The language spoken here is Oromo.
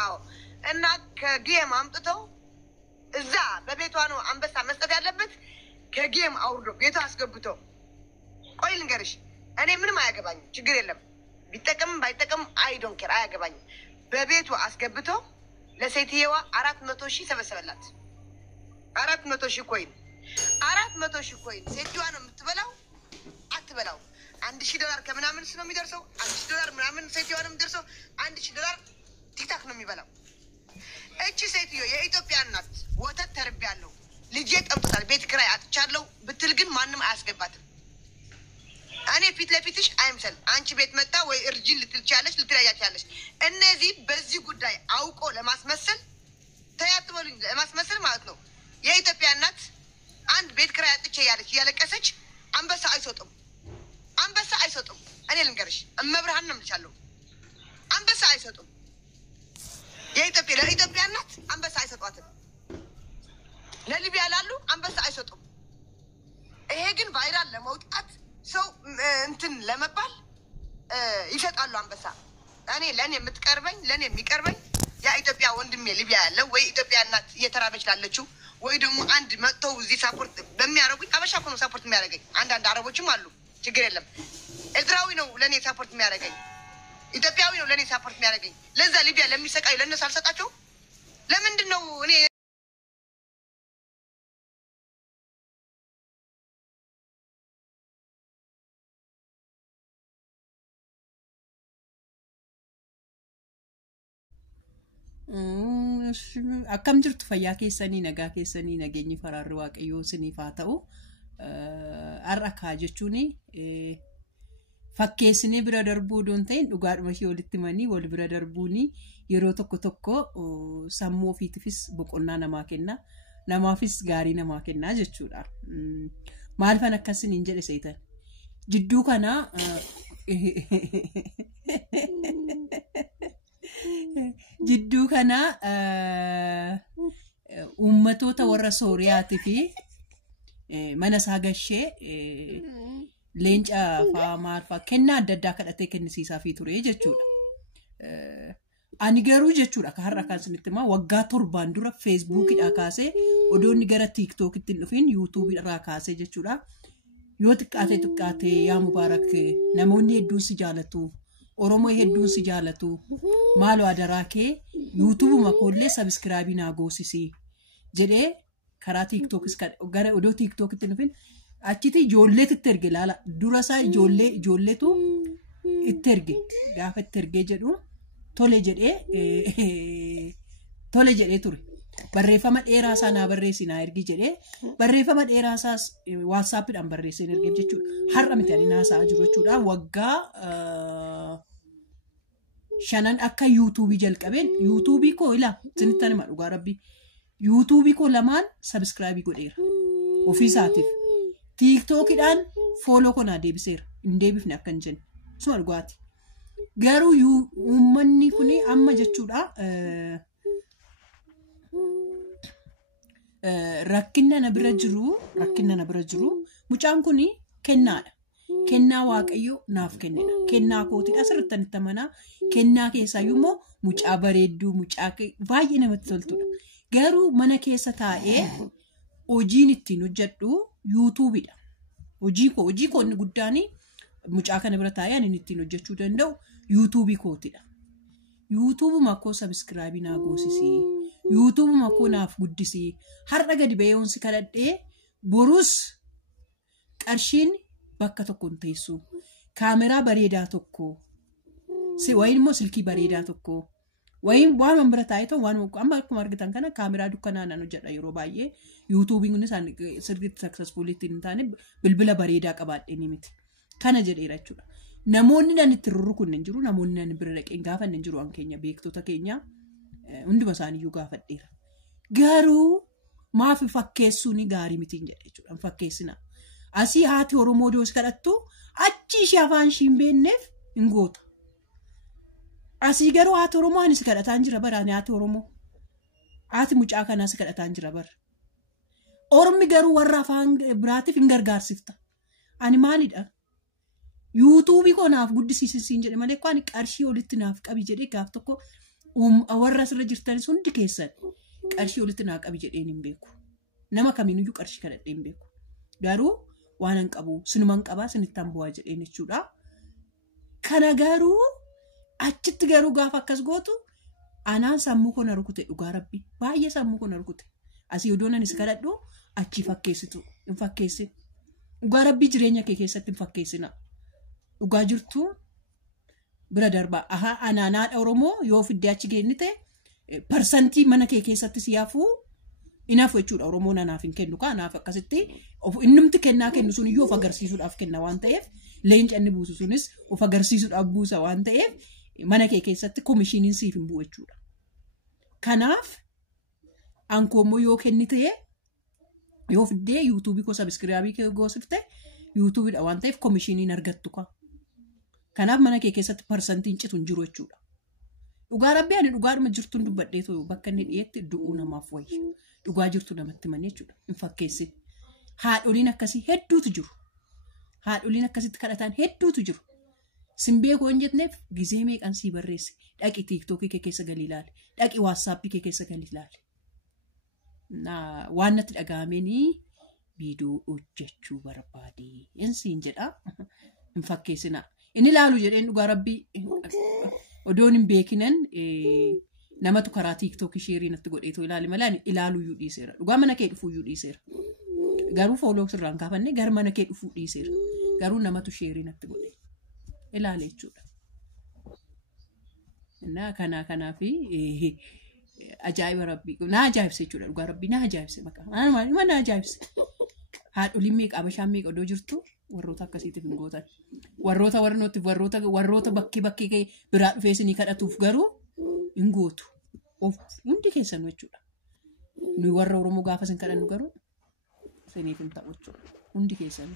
አዎ እና ከጌም አምጥተው እዛ በቤቷ ነው አንበሳ መስጠት ያለበት። ከጌም አውርዶ ቤቷ አስገብቶ ቆይ ልንገርሽ፣ እኔ ምንም አያገባኝም፣ ችግር የለም ቢጠቀም ባይጠቀም አይ ዶንት ኬር አያገባኝም። በቤቱ አስገብቶ ለሴትየዋ 400,000 ሰበሰበላት። 400,000 ኮይን 400,000 ኮይን ሴትየዋ ነው የምትበላው አትበላው። $1,000 ከምናምን ነው የሚደርሰው። $1,000 ምናምን ሴትየዋ ነው የሚደርሰው። $1,000 ቲክታክ ነው የሚበላው። እቺ ሴትዮ የኢትዮጵያ እናት ወተት ተርቤያለሁ፣ ልጄ ጠምቶታል፣ ቤት ኪራይ አጥቻለሁ ብትል ግን ማንም አያስገባትም። እኔ ፊት ለፊትሽ አይምሰል አንቺ ቤት መጣ ወይ እርጅን ልትልቻለሽ ልትለያቻለሽ። እነዚህ በዚህ ጉዳይ አውቆ ለማስመሰል ተያጥበሉኝ ለማስመሰል ማለት ነው። የኢትዮጵያ እናት አንድ ቤት ኪራይ አጥቼ ያለች ያለቀሰች አንበሳ አይሰጡም፣ አንበሳ አይሰጡም። እኔ ልንገርሽ እመብርሃን ነው የምልሻለሁ፣ አንበሳ አይሰጡም። ለኢትዮጵያ እናት አንበሳ አይሰጧትም። ለሊቢያ ላሉ አንበሳ አይሰጡም። ይሄ ግን ቫይራል ለመውጣት ሰው እንትን ለመባል ይሰጣሉ አንበሳ። እኔ ለኔ የምትቀርበኝ ለኔ የሚቀርበኝ ያ ኢትዮጵያ ወንድሜ ሊቢያ ያለው ወይ ኢትዮጵያ እናት እየተራበች ላለችው ወይ ደግሞ አንድ መጥተው እዚህ ሳፖርት በሚያደርጉኝ አበሻ እኮ ነው ሳፖርት የሚያደርገኝ። አንዳንድ አረቦችም አሉ፣ ችግር የለም። ኤርትራዊ ነው ለኔ ሳፖርት የሚያደርገኝ፣ ኢትዮጵያዊ ነው ለኔ ሳፖርት የሚያደርገኝ። ለዛ ሊቢያ ለሚሰቃዩ ለነሱ አልሰጣቸው። ለምንድን ነው እኔ akkam jirtu fayyaa keessanii nagaa keessanii nageenyi faraarri waaqayyoo isiniif haa ta'u. Har'a kaa jechuun fakkeessinee bira darbuu doon ta'in dhugaadhuma ishee walitti manii wal bira darbuuni yeroo tokko tokko sammuu ofiitiifis boqonnaa namaa kenna, namaafis gaarii namaa kenna jechuudha. Maal fan akkasiniin jedhe seetan jidduu kana jidduu kana ummatoota warra Sooriyaatii fi mana isaa gashee leenca fa'aa maal fa'aa kennaa adda addaa kadhatee kennisiisaa fi ture jechuudha. Ani garuu jechuudha akka har'a kan isinitti himaa waggaa 7 dura feesbuukidhaa kaasee odoonni gara tiiktookitti hin dhufiin yuutuubiirraa kaasee jechuudha. Yoo xiqqaate yaa Mubaarak namoonni hedduun si jaalatu, Oromoo hedduun si jaalatu, maaloo adaraa kee yuutuubuma makoollee sabiskiraabii naa goosisi jedhee karaa tiiktookis gara odoo tiiktookitti hin dhufin achitti ijoolleetu itti erge laala. Dura isaa ijoolleetu itti erge gaafa itti ergee jedhu tole jedhee ture. Barreeffama dheeraa isaa naa barreessi naa ergi jedhee barreeffama dheeraa isaas waatsaappiidhaan barreessee ergeef jechuudha. Har'a miti ani naasaa jiru jechuudha. Waggaa 5 akka yuutuubii jalqabeen yuutuubii koo ilaa isinitti nima dhugaa rabbii yuutuubii koo 2 sabiskiraabii godheera ofiisaatiif. Tiiktookidhaan fooloo koo naa deebiseera, hin deebifne akka hin jenne suma dhugaati. Garuu uummanni kun amma jechuudha rakkinna na bira jiru mucaan kun kennaadha. Kennaa waaqayyo naaf kennedha. Kennaa kootiidha asirratti amanaa. Kennaa keessaayyuu immoo mucaa bareedduu mucaa baay'ee namatti toltudha. Garuu mana keessa taa'ee hojiin ittiin hojjedhu yuutuubiidha. Hojii koo inni guddaan mucaa kana bira taa'ee ani ittiin hojjechuu danda'u yuutuubii kootiidha. Yuutuubuma koo sabiskiraabii naa goosisi. Yuutuubuma koo naaf guddisi. Har'a gadi ba'ee onsi kadhadhee borus qarshiin bakka tokko hin teessu. Kaameraa bareedaa tokko wayin immoo silkii bareedaa tokko wayin waan bira taa'ee ta'u waan amma akkuma argitan kana kaameraa dukkanaan hojjedha yeroo baay'ee. Yuutuubiin kunis sirriitti saksesfuulitti hin taane bilbila bareedaa qabaadhee ni miti. Kana jedheera jechuudha. Namoonni nan itti rurrukunne hin jiru, namoonni nan bira dhaqeen gaafanne hin jiru waan keenya beektota keenya hunduma isaaniiyyuu gaafadheera. Garuu maaf fakkeessuun gaarii miti jedhe jechuudha. Fakkeessina. Asii haati Oromoo doos kadhattu achi ishee afaan ishee hin beekneef hin goota. Asii garuu haati Oromoo anis kadhataan jira bara haati Oromoo. Haati mucaa kanaas kadhataan jira bara. Ormi garuu warra afaan biraatiif hin gargaarsifta. Ani maalidha? yuutuubii koo naaf guddisiisin jedhe malee kwani qarshii olitti naaf qabi jedhe gaaf tokko warra asirra jirtanis hundi keessan qarshii walitti naa qabi jedheen hin beeku. Nama kamiiniyyuu qarshii kadhadhee hin beeku. Garuu waan hin qabu sinuman qabaa sinittaan bu'aa jedheen jechuudha. Kana garuu achitti garuu gaafa akkas gootu anaan sammuu koo na rukute dhugaa rabbii baay'ee sammuu koo na rukute. Asii odoon anis kadhadhu achi fakkeessitu hin fakkeessin. Dhugaa rabbii jireenya kee keessatti hin fakkeessina. Dhugaa jirtu bira darbaa. Anaanaadha Oromoo yoo fiddee achi geennite parsantii mana kee keessatti siyaafuu inaaf jechuudha. Oromoon anaaf hin kennu kanaaf akkasitti innumti kennaa kennu sun iyyuu of agarsiisuudhaaf kenna waan ta'eef leenca inni buusu sunis of agarsiisuudhaaf buusa waan ta'eef mana kee keessatti komishiiniin siif hin bu'u jechuudha. Kanaaf ankoommoo yoo kennite yoo fiddee yuutuubii koo sabiskiraabii kee goosifte yuutuubiidha waan ta'eef komishiiniin argattu ka. Kanaaf mana kee keessatti parsantiin citu hin jiru jechuudha. Dhugaa rabbii ani dhugaadhuma jirtuun dubbadhee too bakka inni dhiyeetti du'uu namaaf wayya. Dhugaa jirtu namatti manii jechuudha. Hin fakkeessin. Haadholiin akkasii hedduutu jiru. Haadholiin akkasitti kadhatan hedduutu jiru. Simbee koo hin jetneef gizee meeqan sii barreesse. Dhaqi tiiktookii kee keessa galii ilaali. Dhaqi waatsaappii kee keessa galii ilaali. Waan natti dhaga'ameenii viidiyoo hojjechuu barbaade. Insiin jedha. Hin fakkeessinaa. Inni ilaalu jedheen dhugaa rabbii odoon hin beekinan namatu karaa tiiktookii sheerii natti godheetoo ilaali malee ilaaluu iyyuu dhiiseera. Dhugaa mana kee dhufuu iyyuu dhiiseera. Garuu fooloo sirraan kaafanne gara mana kee dhufuu dhiiseera. Garuu namatu sheerii natti godhe ilaale jechuudha. Kanaafi ajaa'iba rabbii na ajaa'ibse jechuudha. Dhugaa rabbii na ajaa'ibse maqaa maaliif na ajaa'ibse. Haadholiin meeqa abashaan meeqa odoo jirtu warroota akkasiitiif hin gootan. Warroota bakkee biraa dhufee isinii kadhatuuf garuu hin gootu. Hundi keessan jechuudha. Nuyi warra Oromoo gaafa isin kadhannu garuu isiniif hin ta'u jechuudha. Hundi keessan.